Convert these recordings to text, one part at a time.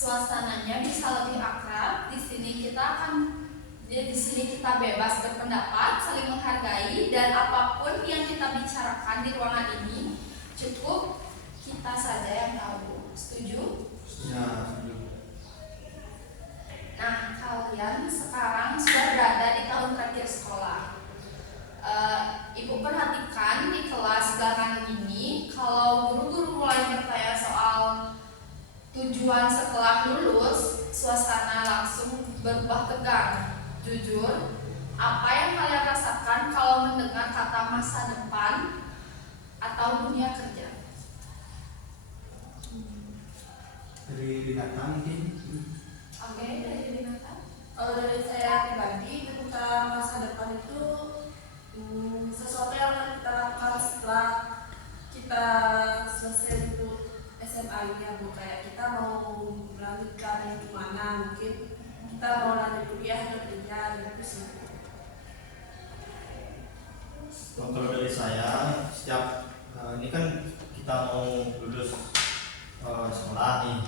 suasananya bisa lebih akrab. Di sini kita bebas berpendapat, saling menghargai, dan apapun yang kita bicarakan di ruangan ini cukup kita saja yang tahu. Setuju? Ya, setuju. Nah, kalian sekarang sudah berada di tahun terakhir sekolah. Ibu perhatikan di kelas belakangan ini, kalau guru-guru mulai bertanya soal tujuan setelah lulus, suasana langsung berubah tegang. Jujur, apa yang kalian rasakan kalau mendengar kata masa depan atau dunia kerja? Dari binatang mungkin. Oke, dari Renata. Kalau dari saya pribadi, ketika masa depan itu sesuatu yang akan kita lakukan setelah kita selesai untuk SMA ini ya Bu. Kayak kita mau melanjutkan gimana, mungkin kita mau lanjut kuliah atau tidak, gitu sih. Kalau dari saya, setiap ini kan kita mau lulus sekolah nih.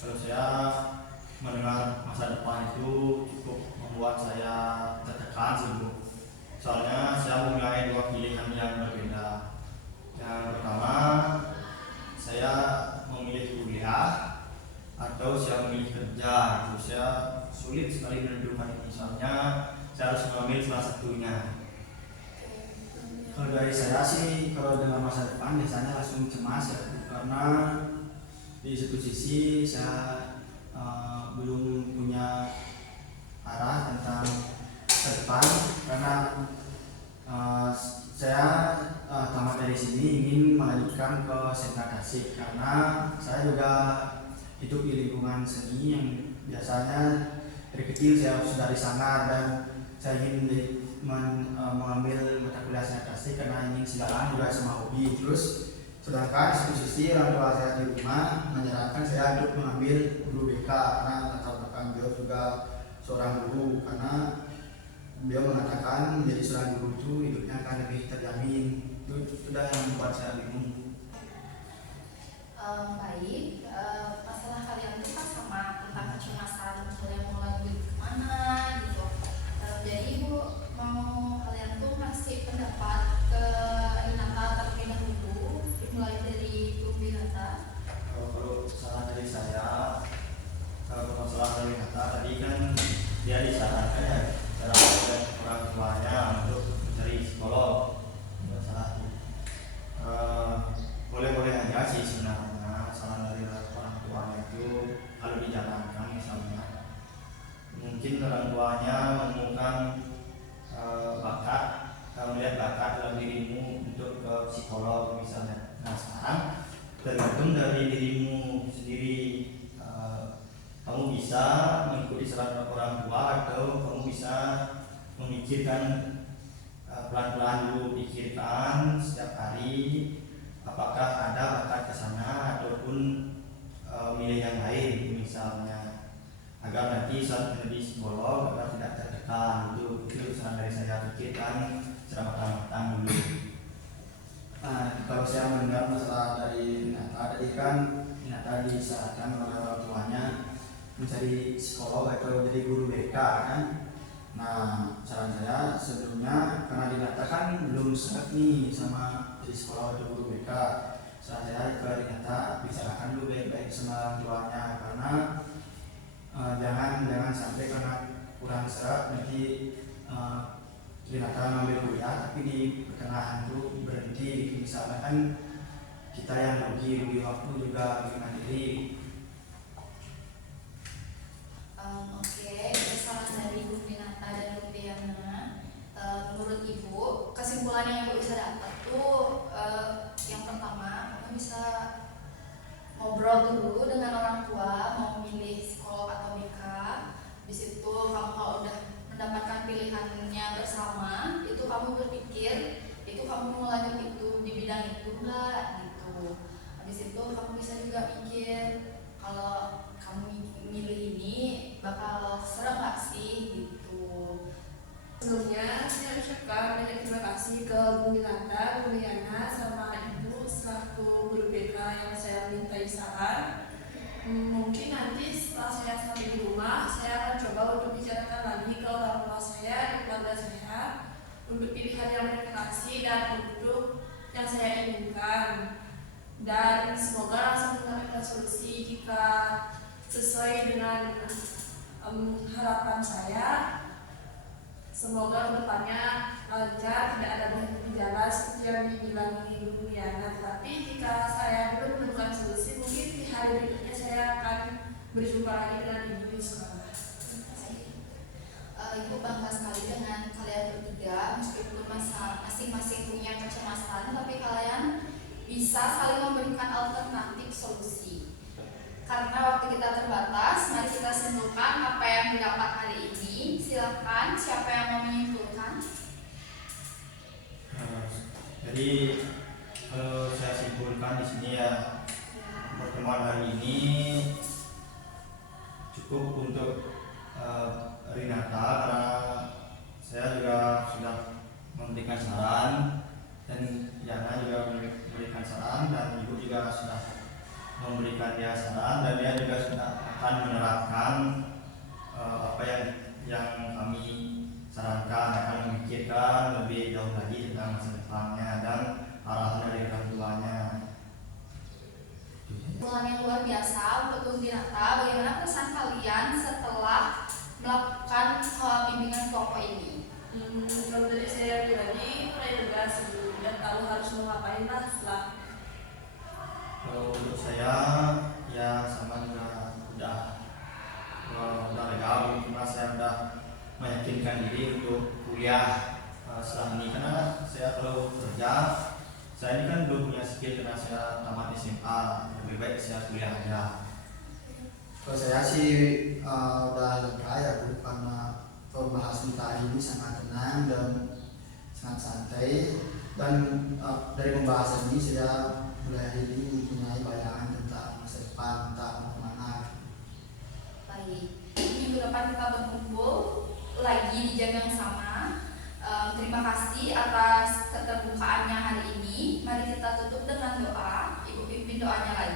Kalau saya mendengar masa depan itu cukup membuat saya tertekan sih Bu. Soalnya saya mempunyai dua pilihan yang berbeda. Yang pertama, saya memilih kuliah atau saya memilih kerja. Itu saya sulit sekali menentukan ini. Soalnya saya harus mengambil salah satunya. Kalau dari saya sih, kalau dengan masa depan biasanya langsung cemas ya, karena di satu sisi saya belum punya arah tentang ke depan, karena saya tamat dari sini ingin melanjutkan ke Sentra Tasik, karena saya juga hidup di lingkungan seni yang biasanya dari kecil saya sudah disangar, dan saya ingin mengambil mata kuliah Sentra Tasik karena ingin silakan juga sama hobi. Terus sedangkan satu sisi orang tua saya di rumah menyarankan saya untuk mengambil guru BK, karena latar belakang beliau juga seorang guru, karena beliau mengatakan menjadi seorang guru itu hidupnya akan lebih terjamin. Itu sudah yang membuat saya bingung. Baik, masalah kalian itu kan sama tentang kecemasan kalian mau lanjut kemana gitu. Jadi Ibu mau kalian tuh ngasih pendapat ke Renata terlebih dahulu, dimulai dari Bu Renata. Kalau salah dari saya, kalau masalah dari Renata tadi kan dia disarankan ya cara oleh orang tuanya untuk mencari psikolog. Tidak salah tuh. Boleh-boleh aja sih sebenarnya saran dari orang tuanya itu kalau dijalankan. Misalnya mungkin orang tuanya menemukan bakat, melihat bakat dalam dirimu untuk ke psikolog misalnya. Nah sekarang tergantung dari dirimu sendiri, kamu bisa mengikuti saran orang tua atau kamu bisa memikirkan pelan-pelan dulu, pikirkan setiap hari apakah ada bakat ke sana ataupun milih yang lain misalnya, agar nanti saat menjadi psikolog agar tidak tertekan. Itu saran dari saya, pikirkan secara matang-matang dulu. Kalau saya mendengar masalah dari Nata tadi kan, Nata disarankan oleh orang tuanya mencari psikolog atau jadi guru BK kan. Nah saran saya sebelumnya, karena Dinata kan belum seret nih sama jadi psikolog atau guru BK, saran saya ke Dinata bicarakan dulu baik-baik sama orang tuanya, karena jangan sampai karena kurang seret nanti Dinata ngambil kuliah tapi di pertengahan itu berhenti. Misalnya kan kita yang rugi waktu juga rugi mandiri. Oke, saran dari Bu Renata dan Bu Diana. Menurut Ibu, kesimpulan yang Ibu bisa dapat tuh yang pertama, kamu bisa ngobrol dulu dengan orang tua mau milih psikolog atau BK. Di situ kamu kalau udah mendapatkan pilihannya bersama, itu kamu berpikir itu kamu mau lanjut itu di bidang itu enggak gitu. Habis itu kamu bisa juga pikir kalau kamu milih ini bakal serem gak sih gitu. Sebelumnya saya ucapkan banyak terima kasih ke Bu Nilanda, Bu Liana, sama Ibu selaku guru BK yang saya mintai saran. Mungkin nanti setelah saya sampai di rumah, saya akan coba untuk bicarakan lagi ke orang tua saya dan keluarga saya untuk pilihan yang mereka kasih dan untuk yang saya inginkan. Dan semoga langsung mendapatkan solusi jika sesuai dengan harapan saya. Semoga kedepannya lancar, tidak ada gejala seperti yang dibilang Ibu Yana. Tapi jika saya belum menemukan solusi, mungkin di hari berikutnya saya akan berjumpa lagi dengan Ibu di sekolah. Terima kasih. Ibu bangga sekali dengan kalian bertiga, meskipun masing-masing punya kecemasan, tapi kalian bisa saling memberikan alternatif solusi. Karena waktu kita terbatas, mari kita simpulkan apa yang didapat hari ini. Silakan, siapa yang mau menyimpulkan? Jadi kalau saya simpulkan di sini ya, pertemuan hari ini cukup untuk Rinata, karena saya juga sudah memberikan saran dan Yana juga memberikan saran dan Ibu juga sudah memberikan dia saran dan dia juga sudah akan menerapkan apa yang kami sarankan, akan memikirkan lebih jauh lagi tentang masa depannya dan arahan dari orang tuanya. Bulan yang luar biasa untuk Dinata. Bagaimana pesan kalian setelah melakukan bimbingan kelompok ini? Kalau dari saya pribadi mulai lega sih dan tahu harus mau ngapain lah setelah. Kalau untuk saya ya sama juga udah lega, karena saya udah meyakinkan diri untuk kuliah setelah ini, karena saya kalau kerja saya ini kan belum punya skill karena saya tamat SMA, lebih baik saya kuliah aja. Kalau saya sih udah lega ya Bu, karena pembahasan kita ini sangat tenang dan sangat santai, dan dari pembahasan ini saya mulai ini mempunyai bayangan tentang masa depan, tentang mau kemana. Baik, minggu depan kita berkumpul lagi di jam yang sama. Terima kasih atas keterbukaannya hari ini. Mari kita tutup dengan doa. Ibu pimpin doanya lagi.